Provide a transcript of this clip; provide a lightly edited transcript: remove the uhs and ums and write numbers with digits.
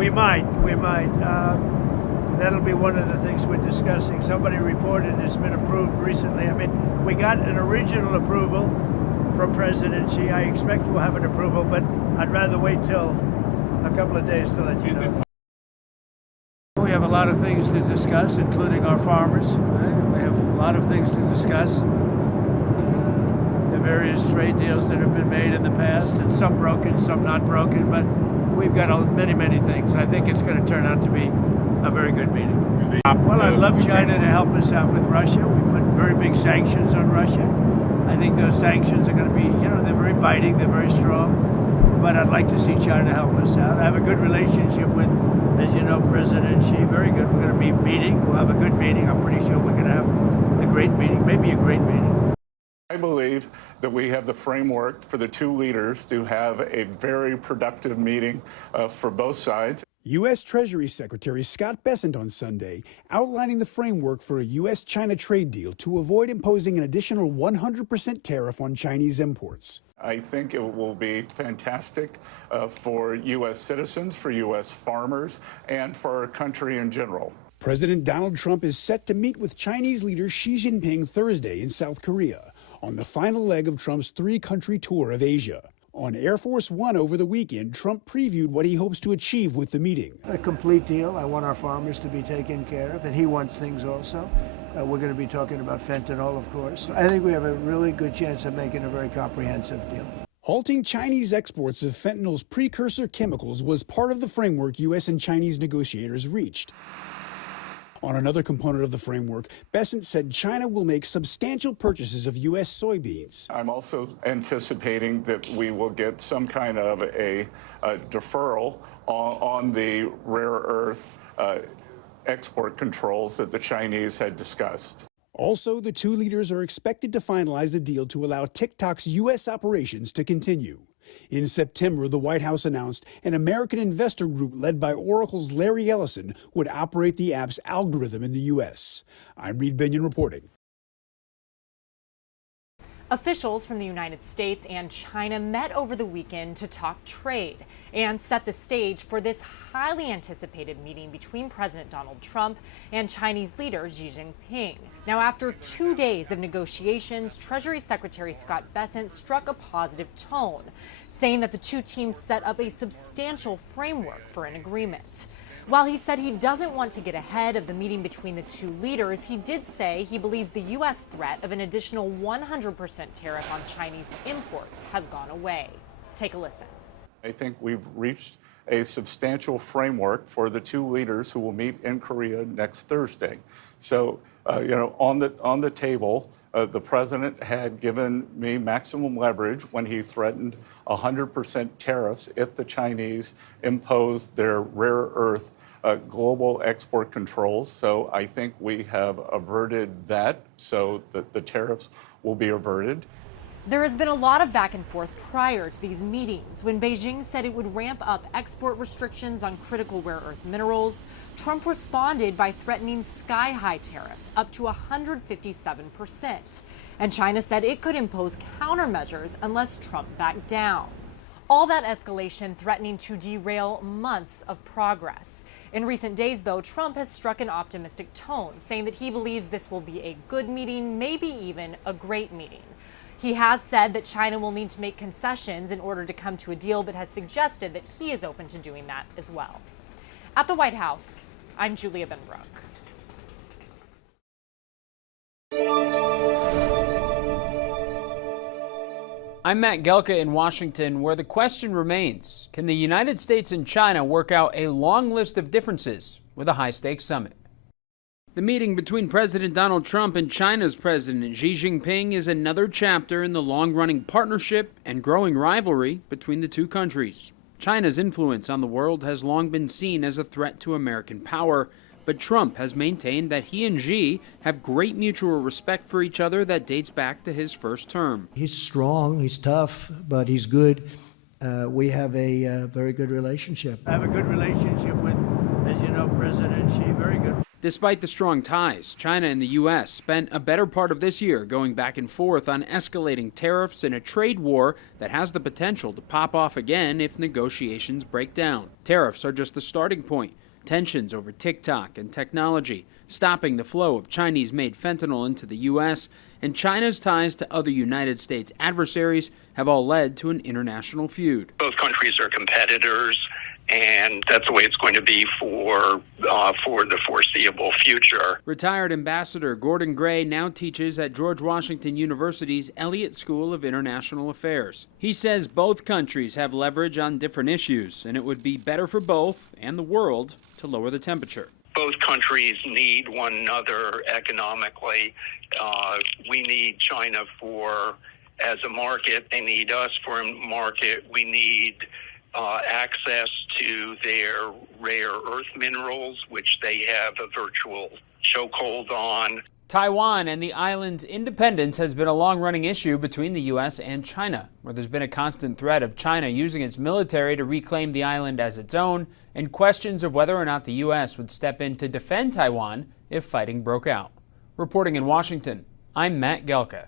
We might. That'll be one of the things we're discussing. Somebody reported it's been approved recently. I mean, we got an original approval from President Xi. I expect we'll have an approval, but I'd rather wait till a couple of days to let you know. We have a lot of things to discuss, including our farmers. We have a lot of things to discuss. The various trade deals that have been made in the past, and some broken, some not broken, but we've got many things. I think it's going to turn out to be a very good meeting. Well, I'd love China to help us out with Russia. We put very big sanctions on Russia. I think those sanctions are going to be, they're very biting, they're very strong, but I'd like to see China help us out. I have a good relationship with, as you know, President Xi, very good. We're going to be meeting, we'll have a good meeting. I'm pretty sure we're going to have a great meeting, maybe a great meeting. I believe that we have the framework for the two leaders to have a very productive meeting for both sides. U.S. Treasury Secretary Scott Bessent on Sunday outlining the framework for a U.S.-China trade deal to avoid imposing an additional 100% tariff on Chinese imports. I think it will be fantastic for U.S. citizens, for U.S. farmers, and for our country in general. President Donald Trump is set to meet with Chinese leader Xi Jinping Thursday in South Korea on the final leg of Trump's three-country tour of Asia. On Air Force One over the weekend, Trump previewed what he hopes to achieve with the meeting. A complete deal. I want our farmers to be taken care of, and he wants things also. We're going to be talking about fentanyl, of course. I think we have a really good chance of making a very comprehensive deal. Halting Chinese exports of fentanyl's precursor chemicals was part of the framework U.S. and Chinese negotiators reached. On another component of the framework, Bessent said China will make substantial purchases of U.S. soybeans. I'm also anticipating that we will get some kind of a deferral on the rare earth export controls that the Chinese had discussed. Also, the two leaders are expected to finalize a deal to allow TikTok's U.S. operations to continue. In September, the White House announced an American investor group led by Oracle's Larry Ellison would operate the app's algorithm in the U.S. I'm Reed Binion reporting. Officials from the United States and China met over the weekend to talk trade and set the stage for this highly anticipated meeting between President Donald Trump and Chinese leader Xi Jinping. Now, after 2 days of negotiations, Treasury Secretary Scott Bessent struck a positive tone, saying that the two teams set up a substantial framework for an agreement. While he said he doesn't want to get ahead of the meeting between the two leaders, he did say he believes the U.S. threat of an additional 100% tariff on Chinese imports has gone away. Take a listen. I think we've reached a substantial framework for the two leaders who will meet in Korea next Thursday. So, on the table, the president had given me maximum leverage when he threatened 100% tariffs if the Chinese imposed their rare earth global export controls. So I think we have averted that so that the tariffs will be averted. There has been a lot of back and forth prior to these meetings. When Beijing said it would ramp up export restrictions on critical rare earth minerals, Trump responded by threatening sky-high tariffs up to 157%. And China said it could impose countermeasures unless Trump backed down. All that escalation threatening to derail months of progress. In recent days, though, Trump has struck an optimistic tone, saying that he believes this will be a good meeting, maybe even a great meeting. He has said that China will need to make concessions in order to come to a deal, but has suggested that he is open to doing that as well. At the White House, I'm Julia Benbrook. I'm Matt Gelka in Washington, where the question remains, can the United States and China work out a long list of differences with a high-stakes summit? The meeting between President Donald Trump and China's President Xi Jinping is another chapter in the long-running partnership and growing rivalry between the two countries. China's influence on the world has long been seen as a threat to American power, but Trump has maintained that he and Xi have great mutual respect for each other that dates back to his first term. He's strong, he's tough, but he's good. We have a very good relationship. I have a good relationship with, as you know, President Xi, very good. Despite the strong ties, China and the U.S. spent a better part of this year going back and forth on escalating tariffs in a trade war that has the potential to pop off again if negotiations break down. Tariffs are just the starting point. Tensions over TikTok and technology, stopping the flow of Chinese-made fentanyl into the U.S., and China's ties to other United States adversaries have all led to an international feud. Both countries are competitors, and that's the way it's going to be for the foreseeable future. Retired Ambassador Gordon Gray now teaches at George Washington University's Elliott School of International Affairs. He says both countries have leverage on different issues, and it would be better for both and the world to lower the temperature. Both countries need one another economically. We need China as a market. They need us for a market. We need access to their rare earth minerals, which they have a virtual chokehold on. Taiwan and the island's independence has been a long-running issue between the U.S. and China, where there's been a constant threat of China using its military to reclaim the island as its own, and questions of whether or not the U.S. would step in to defend Taiwan if fighting broke out. Reporting in Washington, I'm Matt Gelka.